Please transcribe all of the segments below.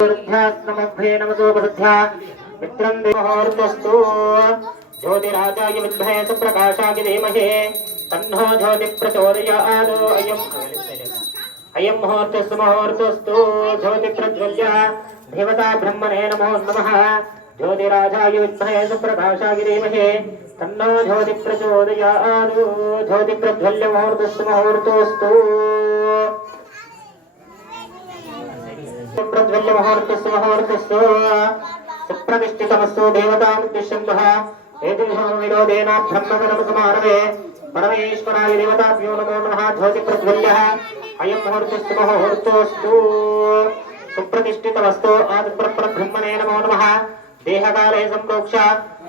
ध्यात्मभ्ये नमसोपसद्ध्या मित्रं देवहोर्तस्तु ज्योतिराजाय विद्महे सुप्रकाशाय धीमहि तन्नो ज्योतिप्रचोदयात् अयं मुहूर्तस्तु ज्योतिप्रज्वल्य देवता ब्रह्मणे नमो नमः ज्योतिराजाय विद्महे सुप्रकाशाय धीमहि तन्नो ज्योतिप्रचोदयात् ज्योतिप्रज्वल्य मुहूर्तस्तु प्रज्वल्य मुहूर्तस्तु सुप्रतिष्ठितमस्तु देवतामुद्दिश्यन्तः एतेषां विरोधेन ब्रह्मकर्मसमारभे परमेश्वराय देवताभ्यो नमो नमः ज्योतिप्रज्वल्यः अयं मुहूर्तस्तु सुप्रतिष्ठितमस्तु आदिप्रब्रह्मणे नमो नमः देहकाले सम्प्रोक्ष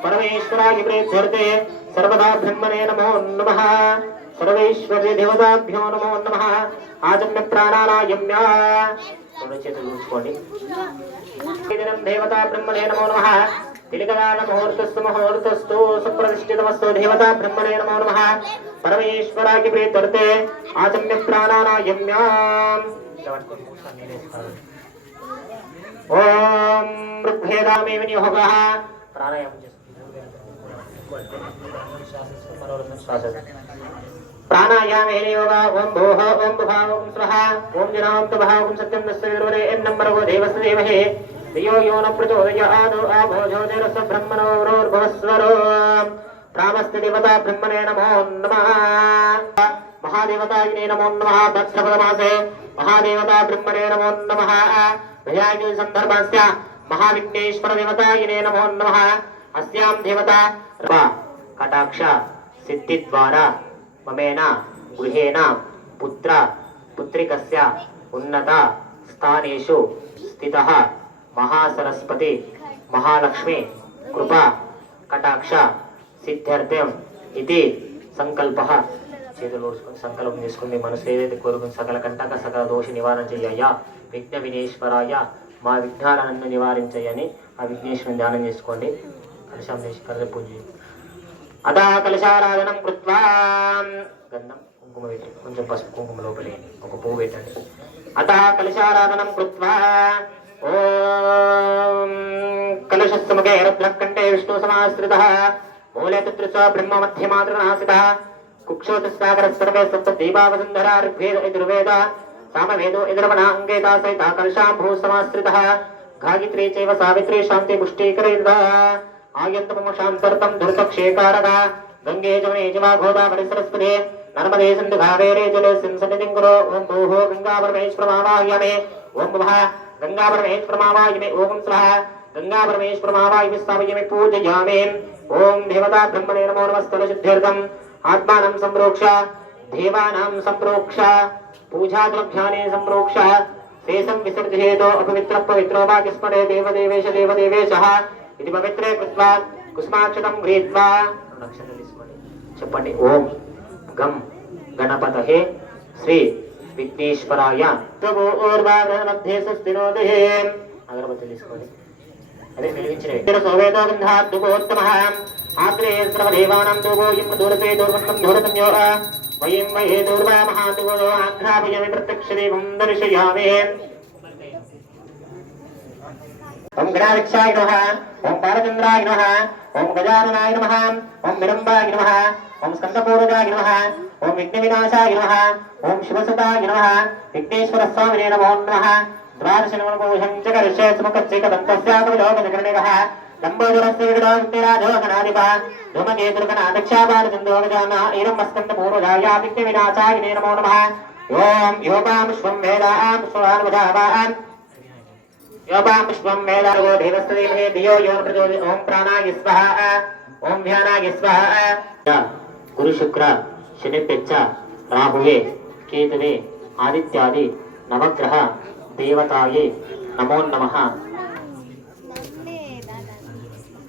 परमेश्वराय प्रीत्यर्थे सर्वदा ब्रह्मणे नमो नमः सर्वेश्वरी देवताभ्यो नमो नमः आजन्य प्राणानायम्य देवता ब्रह्मणे नमो नमः तिलकदान मुहूर्तस्तु सुप्रतिष्ठितमस्तु देवता ब्रह्मणे नमो नमः परमेश्वराय प्रीत्यर्थे आजन्य प्राणानायम्य ओम ऋग्वेदामे विनियोगः प्राणायाम प्राणायाम योगा ओम भोः ओम भुवः ओम स्वः ओम जनां तवः ओम सत्यं नस्यर्वरे एन्नम्बरगो देवस्य देवहे धियो यो न प्रचोदयात् आभो ज्योतिरस ब्रह्मणोर्भवस्वरो प्रामस्ति देवता ब्रह्मणे नमो नमः महादेवताय नमो नमः दक्षपदमासे महादेवता ब्रह्मणे नमो नमः भयायुः संदर्भस्य महाविघ्नेश्वर देवताय नमो नमः अस्यां देवता कटाक्ष सिद्धिद्वारा ममेन गृहेण पुत्र पुत्रिकस्य उन्नत स्थानेषु स्थितः महासरस्वती महालक्ष्मी कृपा कटाक्ष सिद्ध्यर्थम् इति संकल्पः సంకల్పం చేసుకుని మనసు ఏదైతే కోరుకుని సకల కంటక సకల దోష నివారణ చెయ్యయ్యా విఘ్న వినేశ్వరాయ మా విఘ్నాలను నివారించయ్యని ఆ విఘ్నేశ్వరుని ధ్యానం చేసుకోండి కలశం వేసి కర్ర పూజ అదా కలశారాధనం కృత్వా గంధం కుంకుమ పెట్టి కొంచెం పసుపు కుంకుమ లోపలేయండి ఒక పువ్వు పెట్టండి అదా కలశారాధనం కృత్వా ఓం కలశస్ముఖే రుద్రకంఠే విష్ణు సమాశ్రితః మూలే తత్ర బ్రహ్మ మధ్య మాతృనాసితః कुक्षोतसागर सर्वे सप्त दीपावसुंधरा ऋग्वेद यजुर्वेद सामवेदो यजुर्वणा अंगेता सहिता कलशाम्भू समाश्रितः गायत्री चैव सावित्री शान्ति पुष्टिकरैर्वा आयन्तमम शान्तर्तं धृतक्षेकारः गंगे जमुने जवा गोदावरी सरस्वती नर्मदे सिन्धु कावेरी जले सिंसन्निधिं कुरु ओम भूः गंगापरमेश्वरमावाहयामि ओम भुवः गंगापरमेश्वरमावाहयामि ओम स्वः गंगापरमेश्वरमावाहयामि स्थापयामि पूजयामि ओम देवता ब्रह्मणे नमो नमः स्थलशुद्ध्यर्थम् आत्मानं संप्रोक्ष देवानां संप्रोक्ष पूजा द्रव्यानि संप्रोक्ष शेषं विसर्जयेतो अपवित्र पवित्रो वा किस्मरे देवदेवेश देवदेवेशः इति पवित्रे कृत्वा कुस्माक्षतं गृहीत्वा చెప్పండి ఓం గం గణపతయే శ్రీ విఘ్నేశ్వరాయ मध्ये स्वस्तिनोदये అగరబత్తి తీసుకోండి అదే వెలిగించిన సోవేదో గంధాద్దుకోత్తమః आत्रे सर्वदेवानां दूरो यं दूरसे दूरवन्तं दूरतं यो वयं महे दूर्वा महादूरो आघ्रापयामि प्रत्यक्षदेवं दर्शयामि ओम गणाध्यक्षाय नमः ओम बालचन्द्राय नमः ओम गजाननाय नमः ओम विरम्बाय नमः ओम स्कन्दपूर्वजाय नमः ओम विघ्नविनाशाय नमः ओम शिवसुताय नमः विघ्नेश्वरस्वामिने नमो नमः द्वादशनवकोशं च कर्षे सुमुखच्चैकदन्तस्याकविलोकनकर्णिकः लंबोदरस्य विग्रहस्तिराजो गणाधिपः धूमकेतुर्गणाध्यक्षापालचन्द्रोगजाना ऐरम्बस्कन्दपूर्वजाया विघ्नविनाशाय नमो नमः ओम योगां विश्वं वेदां स्वान्वधावान् योगां विश्वं वेदागो देवस्तदेवहे धियो यो प्रचोदयात् ओम प्राणाय स्वाहा ओम ध्यानाय स्वाहा गुरु शुक्र शनिपेच्च राहुवे केतवे आदित्यादि नवग्रह देवताये नमो नमः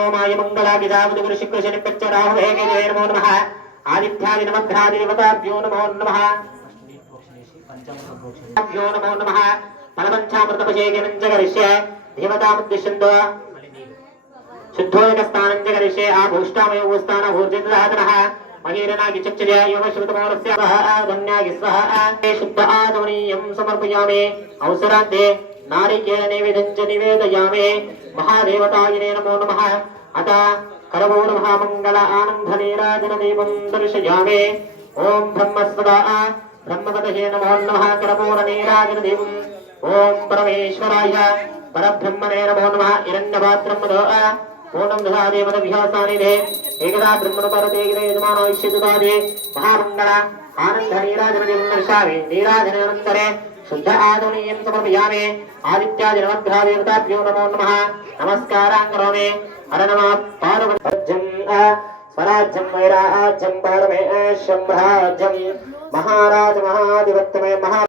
ओमाय मंगलागिदावद गुरु शुक्र शनिपेच्च राहुवे केतवे नमो नमः आदित्यादि नवग्रहादि देवताभ्यो नमो नमः पंचामृतभ्यो नमो नमः फलपञ्चामृतपचेकमञ्चकरिष्ये देवतामुद्दिश्यन्तो शुद्धोदकस्नानं च करिष्ये आभूष्टामयोगोस्तान ऊर्जितदातनः महीरनागिचक्षजय योगश्रुतमोरस्यावः धन्यागि स्वः शुद्ध आदमनीयं समर्पयामि अवसरान्ते नारिकेल नैवेद्यं च निवेदयामि महादेवताय नमो नमः अथ करपूरमहामङ्गल आनन्दनीराजनदीपं दर्शयामि ॐ ब्रह्मस्पदा ब्रह्मपदये नमो नमः करपूरनीराजनदीपम् ॐ परमेश्वराय परब्रह्मणे नमो नमः हिरण्यपात्रं मदो पूर्णं दधादे मदभ्यासानिधे एकदा ब्रह्मणुपरते यजमानो इष्यदुदादे महामङ्गल आनन्दनीराजनदीपं दर्शयामि नीराजनानन्तरे शुद्ध आदरणीयं समर्पयामि आदित्यादिनवग्रहादेवताभ्यो नमो नमः नमस्कारान् करोमि हर नमः पार्वतीज्यं स्वराज्यं वैराज्यं परमेश्वरं महाराज महाधिपत्यमय महा